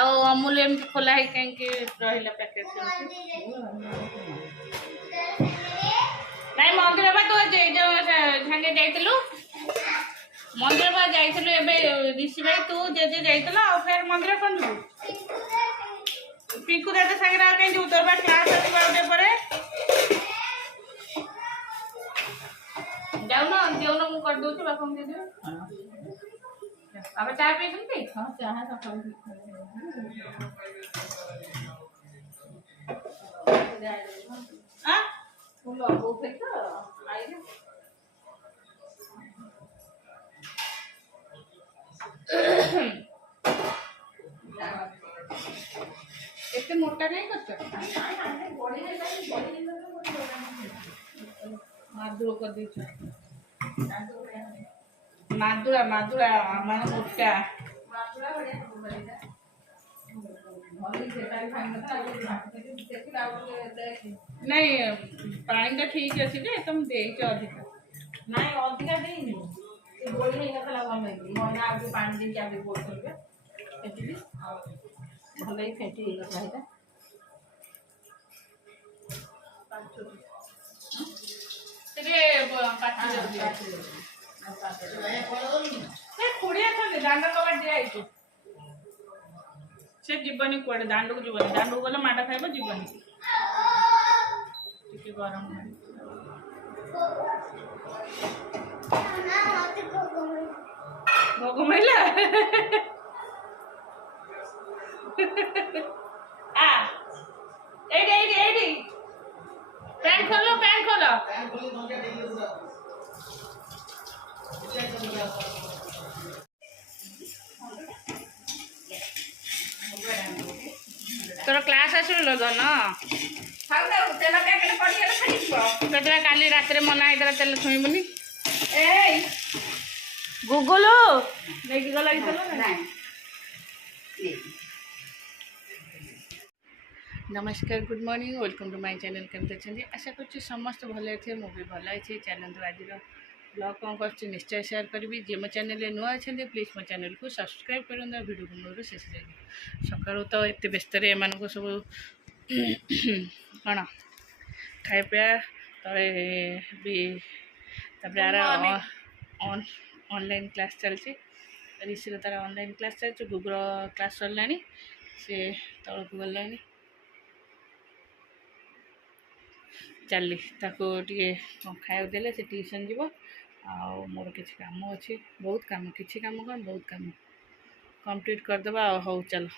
अमूल एमती खोला है कहीं रहा पैकेट नाई मंदिर में तो सागे जाइलु मंदिर में जाइलु ऋषि भाई तू जेजे जाइल फिर मंदिर कौन जीव पिंकू दादा सागे कहीं जीव तोर क्लास आते पर जाऊन देउन मु कर दूची बापा दे दे अब चाय पी हाँ चाह एते मोटा नहीं मादुर कर दी मादुरा मादुरा मान मोटा नहीं पानी तो ठीक अच्छे जे तुम देच अधिक ना अधिका देनी बोली नहीं नला भल लगे मैंने आगे पानी देके आगे बोल करेंगे फेटी भल ही फेटी गला खुड़ी अच्छे दांड कबाड़ दिखाई से जीवन कौड़े दांड को जीवन दांड को गले माड़ खाइब जीवन गरम भोग मैला पैंट खोलो पैंट खोलो तोर क्लास आसलो ना कहते काली रात मना होता तेल छुईबुनि गूगल नहीं गला नमस्कार good morning welcome to my channel केमती अच्छे आशा कर समस्त भले थे मुझे भल अच्छे चलते आज ब्लॉग कौन कर निश्चय शेयर करी जे मो चैनल नुआ अच्छे प्लीज मो चैनल को सब्सक्राइब कर वीडियो को मूल शेष जाए सका तो एत व्यस्त एम सब कौन खाइपा तले भी ऑनलाइन क्लास चलती ऋषि तार ऑनलाइन क्लास चलती गूगल क्लास सरला सी तौक गला चली टे खाया देले से ट्यूशन जीव मोर किसी काम अच्छे बहुत काम किसी काम कौन बहुत काम कंप्लीट करदे हौ चल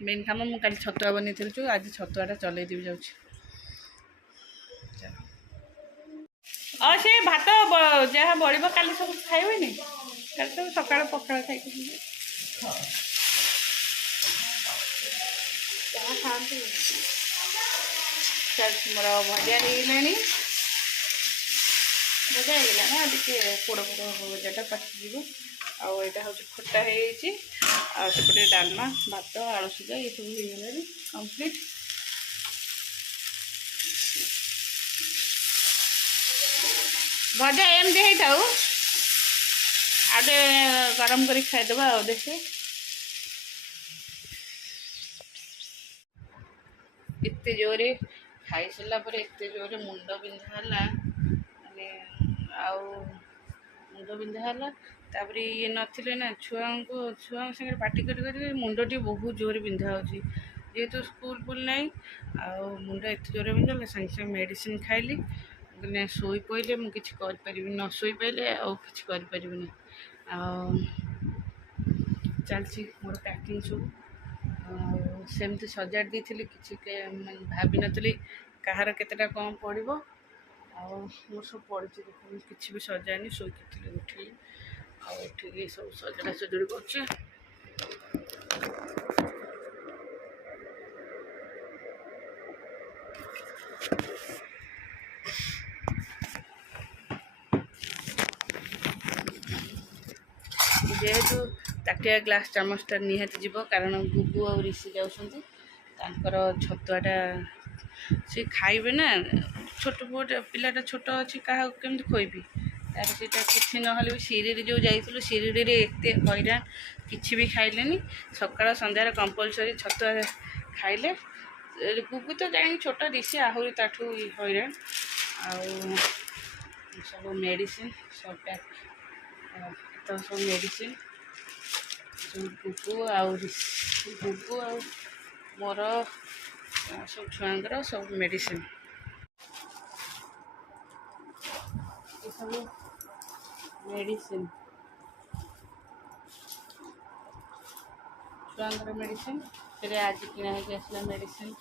मेन काम मुझे कल छतुआ बनी थी आज छतुआटा चल जाऊँ और से भात जहाँ बढ़ काली सब खाइबे कल सब सका पखाड़ खाई खाते चल मोर भजा हो भजा होगा टे पोड़ पोड़ भजाटा पाचिज आईटा हूँ खटा होपटे डालमा भात आलू सीझा ये सब हो कम्प्लीट भजा एमती होता आगे गरम कर खाईदे देखे एत जोरे खाई सारापर एत जोरे मुंड बिंधा माने मुंड बिंधा तापर ये नथिले ना छुआ संगे पार्टी कर मुंड टी बहुत जोर बिंधा हो जेहेतु स्कूल फुल ना मुंड एत जोर बिंधा सागे सागे मेडिसिन खाइली शोई पड़े मुझे न शोई पाइले आरि चलती मोर पैकिंग सब सेमती सजाड़ दी थी कि भाभी नी कहार केतेटा कौन पड़ो मोर सब पड़ी किसी भी सजानी शोक उठिली उठिक सब सजड़ा सजड़ी कर जेहेतु ताटिया ग्लास चामचटा निहाती जीव कारण गुगु और ऋषि जाऊँर छतुआटा सी खाइबे ना छोट पुआ पिलाटा छोट अच्छी क्या केमती खोबी ତାର ସେଇଟା କିଛି ନହେଲେ ବି ଶିରିଡ଼ି ଯେଉଁ ଯାଇଥିଲୁ ଶିରିଡ଼ିରେ ଏତେ ହଇରାଣ କିଛି ବି ଖାଇଲେନି। ସକାଳ ସନ୍ଧ୍ୟାରେ କମ୍ପଲସରି ଛତୁଆ ଖାଇଲେ। ଗୁଗୁ ତ ଜାଣି ଛୋଟ ଦିଶି ଆହୁରି ତାଠୁ ହଇରାଣ। ଆଉ ସବୁ ମେଡ଼ିସିନ୍ ସବୁ ପ୍ୟାକ୍ ତ ସବୁ ମେଡ଼ିସିନ୍ ଗୁଗୁ ଆଉ ମୋର ସବୁ ଛୁଆଙ୍କର ସବୁ ମେଡ଼ିସିନ୍ ଏସବୁ ମେଡ଼ିସିନ୍ ଛୁଆଙ୍କର ମେଡ଼ିସିନ୍ ଫେରେ ଆଜି କିଣା ହେଇକି ଆସିଲା ମେଡ଼ିସିନ୍।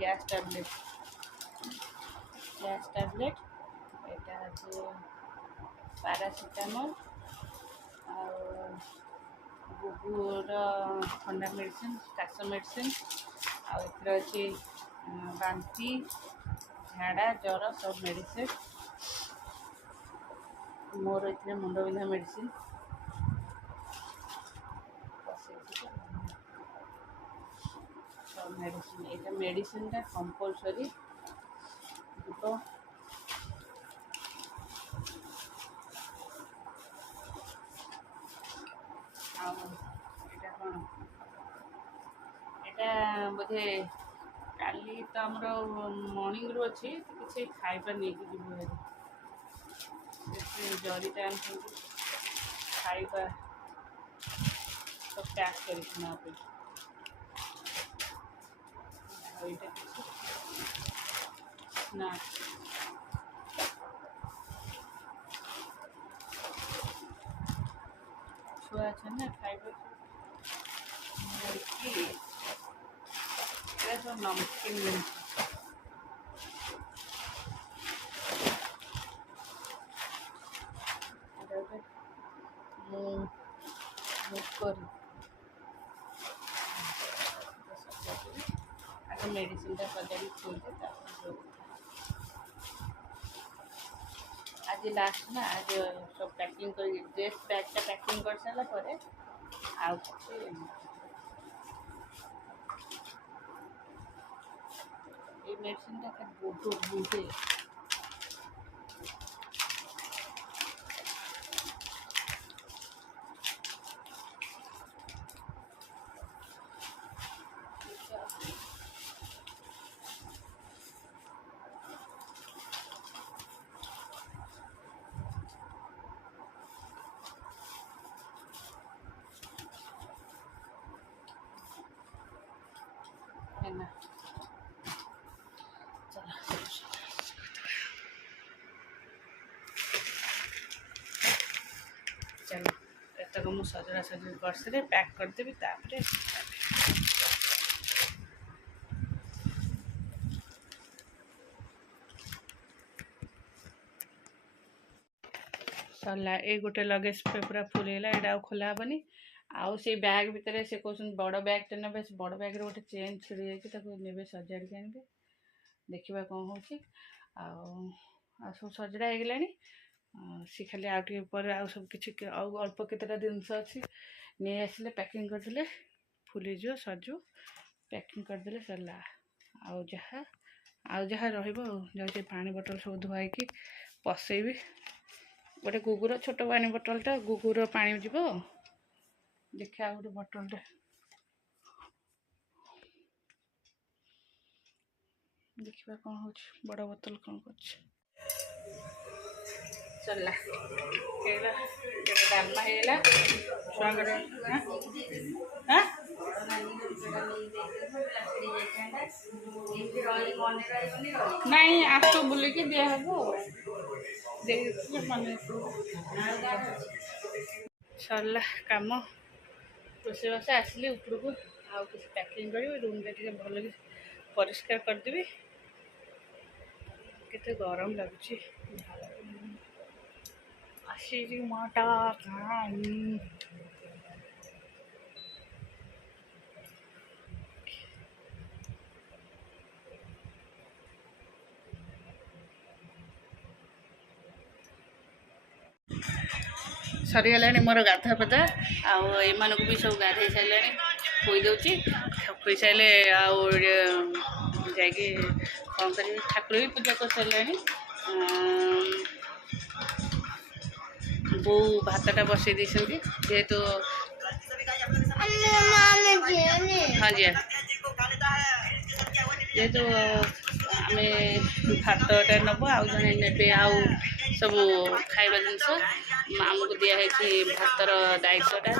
ଗ୍ୟାସ୍ ଟ୍ୟାବଲେଟ୍ ଏଇଟା ଅଛି ପାରାସିଟାମଲ୍ ଆଉ ଗୁଗୁର ଥଣ୍ଡା ମେଡ଼ିସିନ୍ କାଶ ମେଡ଼ିସିନ୍ ଆଉ ଏଥିରେ ଅଛି ବାନ୍ତି ଝାଡ଼ା ଜ୍ୱର ସବୁ ମେଡ଼ିସିନ୍। ମୋର ଏଥିରେ ମୁଣ୍ଡବିନ୍ଧା ମେଡ଼ିସିନ୍ ସବୁ ମେଡ଼ିସିନ୍। ଏଇଟା ମେଡ଼ିସିନ୍ଟା କମ୍ପଲସରି ଯିବ। ଆଉ ଏଇଟା କ'ଣ ଏଇଟା ବୋଧେ କାଲି ତ ଆମର ମର୍ଣ୍ଣିଂରୁ ଅଛି କିଛି ଖାଇବା ନେଇକି ଯିବୁ ଭାରି। ସେ ଜରିଟା ଆଣିଛନ୍ତି ଖାଇବା ସବୁ ପ୍ୟାକ୍ କରିକି ନେବା ପାଇଁ। ଆଉ ଏଇଟା କିଛି ସ୍ନାକ୍ସ ଛୁଆ ଅଛନ୍ତି ନା ଖାଇବା ଏଇଟା ସବୁ ନମକିନ୍ ଜିନିଷ। ମୁକରି ଆଗ ମେଡ଼ିସିନ୍ଟା ସଜାଡ଼ି ଥୋଇଲେ ତାପରେ ଆଜି ଲାଷ୍ଟ ନା ଆଜି ସବୁ ପ୍ୟାକିଂ କରି ଡ୍ରେସ୍ ବ୍ୟାଗ୍ଟା ପ୍ୟାକିଂ କରିସାରିଲା ପରେ ଆଉ କିଛି এই মেডিসিনটা ବହୁତ ବୁଝେ। ହେଲା चलो एतक मुझे सजड़ा सजड़ी कर पैक करदेवी तापर सरला ये गोटे लगेज पे पूरा फुल है यहाँ खोला हेनी आउ से बैग भितर से कहते बड़ बैगटे ने बड़ बैग गोटे चेन छिड़ी जाए सजाड़ी आने देखा कौन हो सब सजड़ा हो गला सी खाली आउ सब किसी अल्प केतटा जिनस अच्छी नहीं आसिले पैकिंग करदे फुलीज सजु पैकिंग करदे सरला आउ जहाँ रही पानी बोतल सब धुआई पसैबी गोटे गुगुर छोट पानी बोतलटा गुगुर पानी जीव देखा गोटे बोतलटे देखा कौन हो बड़ बोतल कौन कर चलला डालमा होगा छुआ नहीं आस बुलिकी दिहब सरला कम रोषेईबास आसिले उपरको आउ किसी पैकिंग कर रूम भल परिष्कार करदेवी केते गरम लगुच आसी माटा ସରିଗଲାଣି ମୋର ଗାଧୁଆ ପାଧୁଆ ଆଉ ଏମାନଙ୍କୁ ବି ସବୁ ଗାଧେଇ ସାରିଲାଣି ଖୋଇ ଦେଉଛି ଖୋଇ ସାରିଲେ ଆଉ ଯାଇକି କ'ଣ କରିବି ଠାକୁର ବି ପୂଜା କରିସାରିଲାଣି ବୋଉ ଭାତଟା ବସେଇ ଦେଇଛନ୍ତି ଯେହେତୁ ହଁ ଯିଆ ଯେହେତୁ ଆମେ ଭାତଟା ନେବୁ ଆଉ ଜଣେ ନେବେ ଆଉ ସବୁ ଖାଇବା ଜିନିଷ ଆମକୁ ଦିଆହେଇଛି ଭାତର ଦାୟିତ୍ୱଟା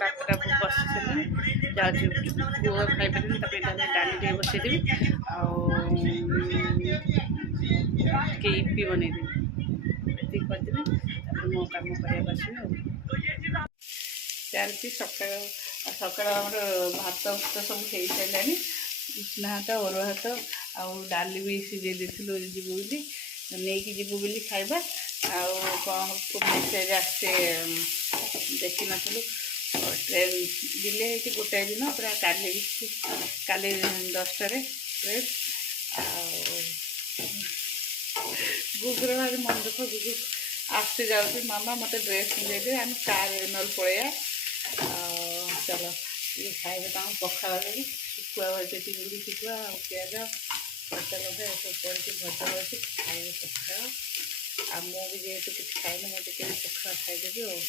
ଭାତଟା ବସିଥିଲି ଯାଉଛି ପୁଅ ଖାଇପାରିବି ତାପରେ ତାହେଲେ ଡାଲି ଟିକେ ବସେଇଦେବି ଆଉ ଟିକେ ଇପି ବନେଇଦେବି ଏତିକି କରିଦେବି ତାପରେ ମୋ କାମ କରିବାକୁ ଆସିବି ଆଉ ଚାଲିଛି ସକାଳ ଆମର ଭାତ ସବୁ ହେଇସାରିଲାଣି ଉଷୁନା ଭାତ ଅରୁଆ ଭାତ ଆଉ ଡାଲି ବି ସିଝେଇ ଦେଇଥିଲୁ ଯିବୁ ବୋଲି ନେଇକି ଯିବୁ ବୋଲି ଖାଇବା ଆଉ କ'ଣ ମେସେଜ୍ ଆସିছে ଦେଖିନଥିଲୁ ଟ୍ରେନ୍ ଡିଲେ ହେଇଛି ଗୋଟାଏ ଦିନ ପୁରା କାଲି 10টাରେ ଟ୍ରେନ୍ ଆଉ ଗୁଗୁର ଭାରି ମନ ଦୁଃଖ ଗୁଗୁ ଆସି ଯାଉଛି ମାମା ମୋତେ ଡ୍ରେସ୍ ପିନ୍ଧେଇଦେ ଆମେ କାରରେ ନହେଲେ ପଳେଇବା ଆଉ ଚାଲ ଇଏ ଖାଇବେ ତାଙ୍କୁ ପଖାଳ ଦେବି ଶୁଖୁଆ ଭଜା ଚିଙ୍ଗୁଡ଼ି ଶୁଖୁଆ ଆଉ ପିଆଜ କଞ୍ଚା ଲଙ୍କା ଏସବୁ ପଡ଼ିକି ଭଜା ହେଉଛି ଖାଇବେ ପଖାଳ ଆଉ ମୁଁ ବି ଯେହେତୁ କିଛି ଖାଇନି ମୁଁ ଟିକେ ପଖାଳ ଖାଇଦେବି ଆଉ